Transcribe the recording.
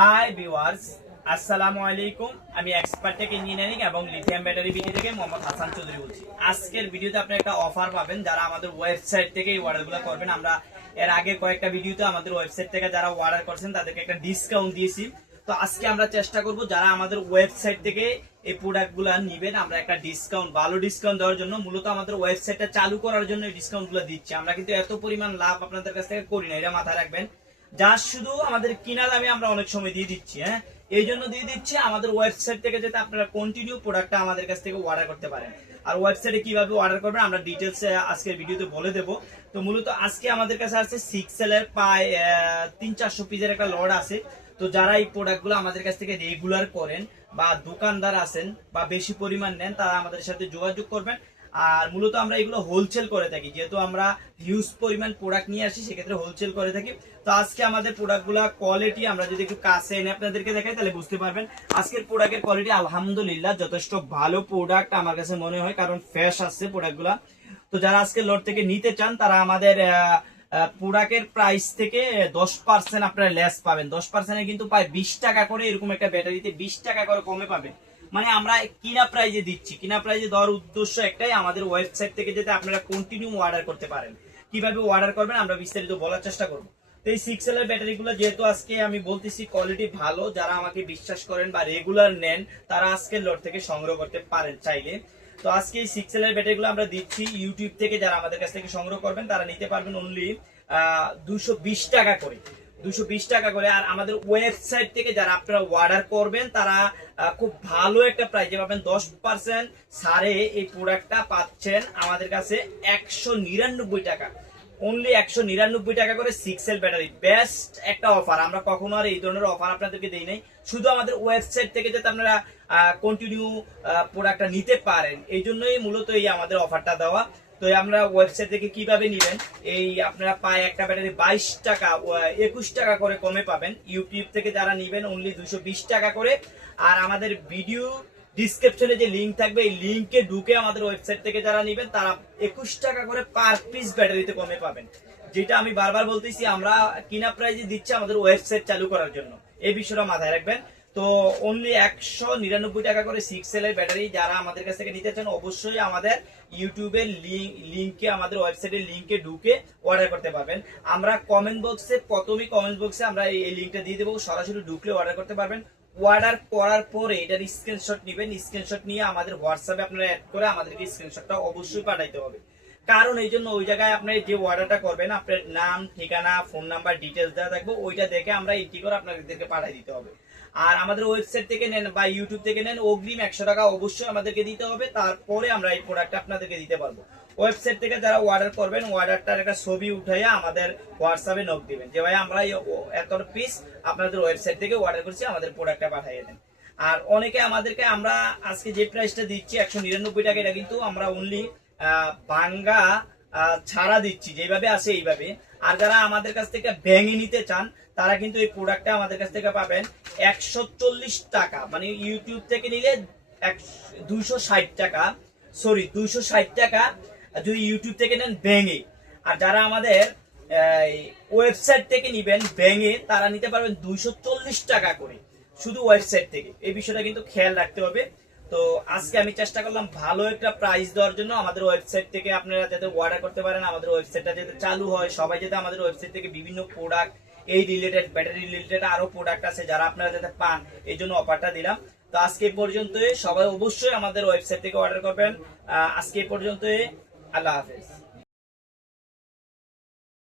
Hi viewers, আসসালামু আলাইকুম। আমি এক্সপার্ট টেক ইঞ্জিনিয়ারিং এবং লিথিয়াম ব্যাটারি বিডি থেকে মোহাম্মদ হাসান চৌধুরী বলছি। আজকের ভিডিওতে আপনি একটা অফার পাবেন যারা আমাদের ওয়েবসাইট থেকে এই অর্ডারগুলো করবেন। আমরা এর আগে কয়েকটা ভিডিওতে আমাদের ওয়েবসাইট থেকে যারা অর্ডার করছেন তাদেরকে একটা ডিসকাউন্ট দিয়েছি। তো আজকে আমরা চেষ্টা করব যারা আমাদের ওয়েবসাইট থেকে এই প্রোডাক্টগুলো নেবেন আমরা একটা ডিসকাউন্ট, ভালো ডিসকাউন্ট দেওয়ার জন্য, মূলত আমাদের ওয়েবসাইটটা চালু করার জন্য এই ডিসকাউন্টগুলো দিচ্ছি। আমরা কিন্তু এত পরিমাণ লাভ আপনাদের কাছ থেকে করি না, এটা মাথায় রাখবেন। যা শুধু আমাদের কিনা দামে আমরা অনেক সময় দিয়ে দিচ্ছি, এই জন্য দিয়ে দিচ্ছি আমাদের ওয়েবসাইট থেকে যাতে আপনারা কন্টিনিউ প্রোডাক্টটা আমাদের কাছ থেকে অর্ডার করতে পারেন। আর ওয়েবসাইটে কিভাবে অর্ডার করবেন আমরা ডিটেলস আজকের ভিডিওতে বলে দেব। তো মূলত আজকে আমাদের কাছে আছে 6 এর প্রায় 300-400 পিসের একটা লট আছে। তো যারা এই প্রোডাক্টগুলো আমাদের কাছ থেকে রেগুলার করেন বা দোকানদার আছেন বা বেশি পরিমাণ নেন তারা আমাদের সাথে যোগাযোগ করবেন। আর মূলত আমরা এগুলো হোলসেল করে থাকি, যেহেতু আমরা হিউজ পরিমাণ প্রোডাক্ট নিয়ে আসি সেক্ষেত্রে হোলসেল করে থাকি। তো আজকে আমাদের প্রোডাক্টগুলো কোয়ালিটি আমরা যদি একটু কাছে এনে আপনাদেরকে দেখাই তাহলে বুঝতে পারবেন। আজকের প্রোডাক্টের কোয়ালিটি আলহামদুলিল্লাহ যথেষ্ট ভালো প্রোডাক্ট আমার কাছে মনে হয়, কারণ ফ্রেশ আসছে প্রোডাক্টগুলো। তো যারা আজকে লট থেকে নিতে চান তারা আমাদের প্রোডাক্টের প্রাইস থেকে 10% আপনারা লেস পাবেন। 10% কিন্তু প্রায় 20 টাকা করে, এরকম একটা ব্যাটারিতে 20 টাকা করে কমে পাবেন। মানে আমরা কিনা প্রাইজে দিচ্ছি। কিনা প্রাইজে দেওয়ার উদ্দেশ্য একটাই, আমাদের ওয়েবসাইট থেকে যাতে আপনারা কন্টিনিউ অর্ডার করতে পারেন। কিভাবে অর্ডার করবেন আমরা বিস্তারিত বলার চেষ্টা করব। তো এই 6 এর ব্যাটারিগুলো যেহেতু আজকে আমি বলতেছি কোয়ালিটি ভালো, যারা আমাকে বিশ্বাস করেন বা রেগুলার নেন তারা আজকের লট থেকে সংগ্রহ করতে পারেন চাইলে। তো আজকে এই 6 এর ব্যাটারিগুলো আমরা দিচ্ছি ইউটিউব থেকে, যারা আমাদের কাছ থেকে সংগ্রহ করবেন তারা নিতে পারবেন অনলি 220 টাকা করে। 220 টাকা করে। আর আমাদের ওয়েবসাইট থেকে যারা আপনারা অর্ডার করবেন তারা খুব ভালো একটা প্রাইজে পাবেন। 10% ছাড়ে এই প্রোডাক্টটা পাচ্ছেন আমাদের কাছে 199 টাকা। অনলি 199 টাকা করে 6 এর ব্যাটারি। বেস্ট একটা অফার। আমরা কখনো আর এই ধরনের অফার আপনাদেরকে দেই নাই। শুধু আমাদের ওয়েবসাইট থেকে যাতে আপনারা কন্টিনিউ প্রোডাক্টটা নিতে পারেন, এই জন্যই মূলত এই আমাদের অফারটা দেওয়া। তো আমরা ওয়েবসাইট থেকে কিভাবে নেবেন, এই আপনারা পায় একটা ব্যাটারি 22 টাকা 21 টাকা করে কমে পাবেন। ইউটিউব থেকে যারা নেবেন অনলি 220 টাকা করে। আর আমাদের ভিডিও ডিসক্রিপশনে যে লিংক থাকবে এই লিংকে ঢুকে আমাদের ওয়েবসাইট থেকে যারা নেবেন তারা 21 টাকা করে পার পিস ব্যাটারিতে কমে পাবেন। যেটা আমি বারবার বলতেছি, আমরা কিনা প্রাইজে দিচ্ছি আমাদের ওয়েবসাইট চালু করার জন্য, এই বিষয়টা মাথায় রাখবেন। তো অনলি 199 টাকা করে 6 এর ব্যাটারি যারা আমাদের কাছ থেকে নিতে চান অবশ্যই আমাদের ইউটিউবের লিংকে, আমাদের ওয়েবসাইটের লিংকে ঢুকে অর্ডার করতে পারবেন। আমরা কমেন্ট বক্সে, প্রথমেই কমেন্ট বক্সে আমরা এই লিংকটা দিয়ে দেবো, সরাসরি ঢুকলে অর্ডার করতে পারবেন। অর্ডার করার পরে এটার স্ক্রিনশট নেবেন। স্ক্রিনশট নিয়ে আমাদের হোয়াটসঅ্যাপে আপনারা অ্যাড করে আমাদেরকে স্ক্রিনশটটা অবশ্যই পাঠাইতে হবে। কারণ এই জন্য ওই জায়গায় আপনি যে অর্ডারটা করবেন আপনার নাম, ঠিকানা, ফোন নাম্বার, ডিটেলস দেওয়া থাকবে, ওইটা দেখে আমরা এন্ট্রি করে আপনাদেরকে পাঠিয়ে দিতে হবে। আর আমাদের ওয়েবসাইট থেকে নেন বা ইউটিউব থেকে নেন অগ্রিম 100 টাকা অবশ্যই আমাদেরকে দিতে হবে, তারপরে আমরা এই প্রোডাক্টটা আপনাদেরকে দিতে পারবো। ওয়েবসাইট থেকে যারা অর্ডার করবেন অর্ডারটার একটা ছবি উঠাইয়া আমাদের হোয়াটসঅ্যাপে নক দিবেন যে ভাই আমরা এত পিস আপনাদের ওয়েবসাইট থেকে অর্ডার করছি, আমাদের প্রোডাক্টটা পাঠিয়ে দেন। আর অনেকে আমাদেরকে, আমরা আজকে যে প্রাইসটা দিচ্ছি 199 টাকা, এটা কিন্তু আমরা অনলি বাঙ্গা ছাড়া দিচ্ছি, যেভাবে আছে এইভাবে। আর যারা আমাদের কাছ থেকে ভেঙে নিতে চান তারা কিন্তু এই প্রোডাক্টটা আমাদের কাছ থেকে পাবেন 140 টাকা, মানে ইউটিউব থেকে নিলে 260 টাকা, সরি 260 টাকা যদি ইউটিউব থেকে নেন ভেঙে। আর যারা আমাদের ওয়েবসাইট থেকে নিবেন ভেঙে তারা নিতে পারবেন 240 টাকা করে শুধু ওয়েবসাইট থেকে। এই বিষয়টা কিন্তু খেয়াল রাখতে হবে। তো আজকে আমি চেষ্টা করলাম ভালো একটা প্রাইস দেওয়ার জন্য। আমাদের ওয়েবসাইট থেকে আপনারা যাতে অর্ডার করতে পারেন, আমাদের ওয়েবসাইটটা যাতে চালু হয়, সবাই যাতে আমাদের ওয়েবসাইট থেকে বিভিন্ন প্রোডাক্ট, এই রিলেটেড ব্যাটারি রিলেটেড আরো প্রোডাক্ট আছে যারা আপনারা যাতে পান, এই জন্য অফারটা দিলাম। তো আজকে পর্যন্তই, সবাই অবশ্যই আমাদের ওয়েবসাইট থেকে অর্ডার করবেন। আজকে পর্যন্তই, আল্লাহ হাফেজ।